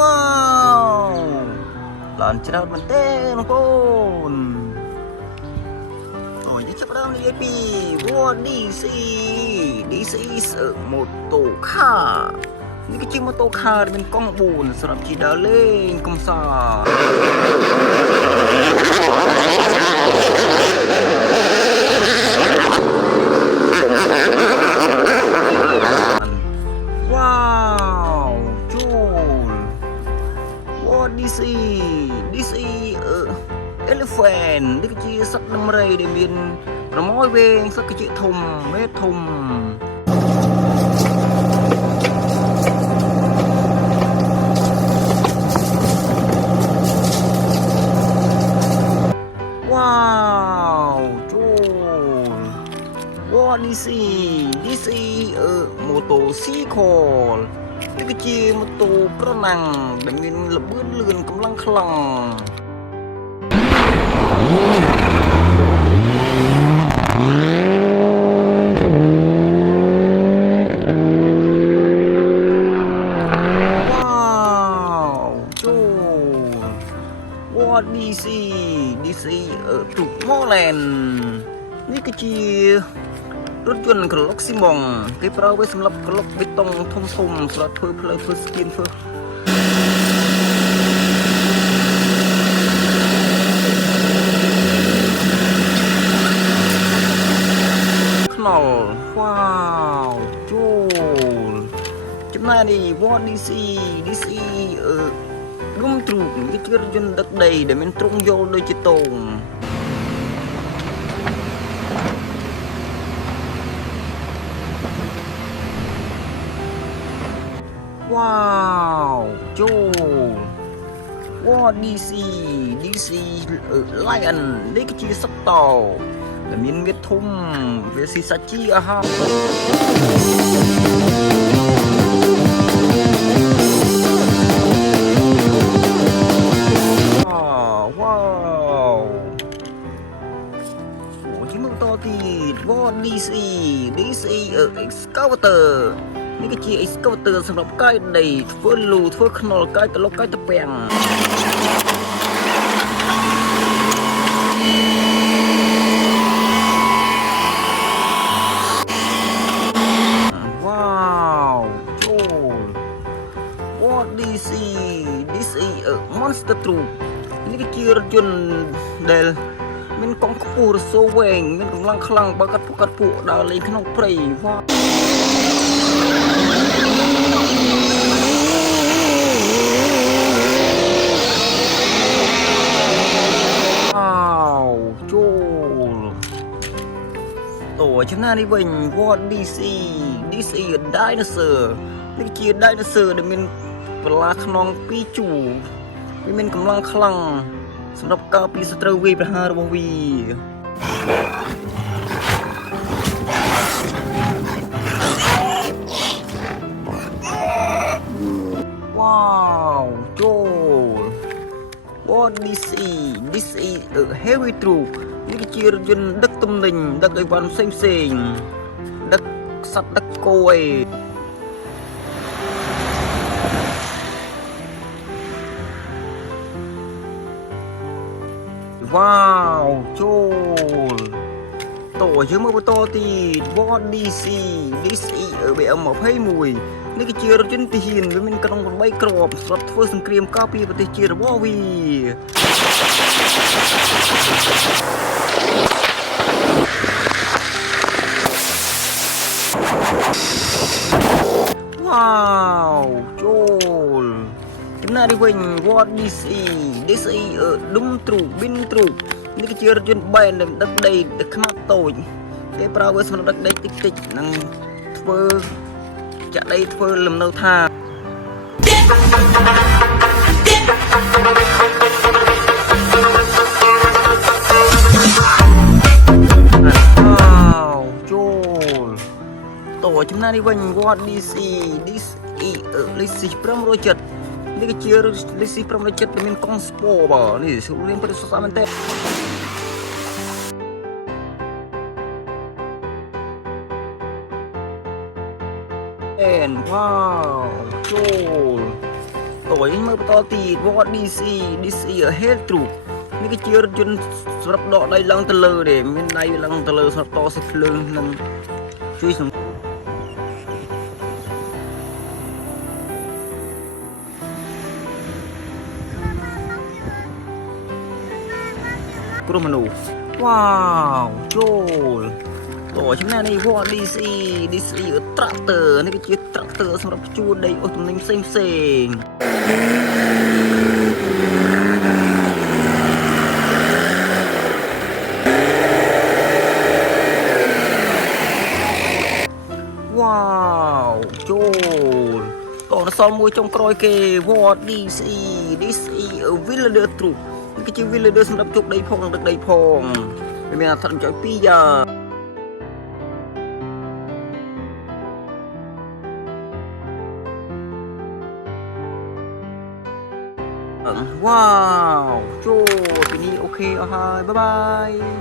wow ឡានច្រើនមែនទេបងប្អូនយើងចាប់ផ្ដើមនិយាយពី World DC ម៉ូតូខានេះគឺជាម៉ូតូខាដែលមានកង់4សម្រាប់ជិះដើរលេងកម្សាន្តវ៉ាវជួល World DC Elephant នេះគឺជាសត្វដំរីដែលមានប្រមោយវែងសត្វកញ្ចក់ធំមេធំវ៉ាវជួល World DC ម៉ូតូ Sequel នេះគឺជាម៉ូតូប្រណាំងដែលមានល្បឿនលឿនកម្លាំងខ្លាំងWorld DC ទូកម៉ូឡែននេះគឺជារថយន្តក្រឡុកស៊ីម៉ុងគេប្រើវាសម្រាប់ក្រឡុកបេតុងធំសម្រាប់ធ្វើផ្លូវធ្វើស្ពានធ្វើខ្នុរវ៉ាវចូលចំណែកនេះ World DC ដុំទ្រូកគឺជារថយន្តដឹកដីដែលមានទ្រុងយល់ដូចជាតងវ៉ាវចូល World DC Lion នេះគឺជាសត្វតោដែលមានមាឌធំវាស៊ីសាច់ជីអាហារWorld DC Excavator នេះគឺជា Excavator សម្រាប់កាយដីធ្វើលូធ្វើខ្នុរកាយត្រឡុកកាយត្រពាំងវ៉ាវចូល World DC Monster Truck នេះគឺជារថយន្តដែលមានកង់ខ្ពស់រសូរវែងមានកម្លាំងខ្លាំងបើកាត់ពួកដើរលេងក្នុងព្រៃវ៉ាវចូលតោះចំណានេះវិញ World DC Dinosaur នេះជា Dinosaur ដែលមានបន្លាខ្នង2ជួរវាមានកម្លាំងខ្លាំងសម្រាប់ការពារសត្រូវវាយប្រហាររបស់វាវ៉ាវចូល World DC Heavy Truck នេះគឺជារថយន្តដឹកទំនិញដឹកអីវ៉ាន់ផ្សេងដឹកសត្វដឹកគោឯវ៉ាវចូលតោះយើងមើលបន្តទី World DC BM21 នេះគឺជារថយន្តទាហានវាមានក្រុង8គ្រាប់សម្រាប់ធ្វើសង្គ្រាមការពារប្រទេសជាតិរបស់វាវ៉ាវចូលចំណែកនេះវិញ World DC ដុំទ្រូកប៊ីនទ្រូកនេះគឺជារថយន្តបែនដឹកដីទឹកខ្នាតតូចគេប្រើវាសម្រាប់ដឹកដីតិចនិងធ្វើចាក់ដីធ្វើលំនៅឋានចូលតោះចំណែកនេះវិញ World DC លីស៊ី570នេះគឺជាលីស៊ី570ដែលមានកង់ស្ពរបាទនេះស្រួលរៀងប្រសិទ្ធមែនទេវ៉ាវចូល តយមើលបន្តទៀត What DC head troop នេះគឺជារថយន្តសម្រាប់ដកដៃឡើងទៅលើទេមានដៃឡើងទៅលើសម្រាប់តសេភ្លើងនិងជួយសង្គ្រោះមនុស្សវ៉ាវចូលតោះចំណែកនេះ What DC tractor នេះគឺជា tractor សម្រាប់ភ្ជួរដីអូសទំនិញផ្សេងវ៉ាវចូលតោះសល់មួយចុងក្រោយគេ What DC Villager Troop នេះគឺជា Villager សម្រាប់ជោគដីផងទឹកដីផងវាមានអត្ថន័យពីរយ៉ាងវ៉ាវចូលទីនេះអូខេអស់ហើយបាយបាយ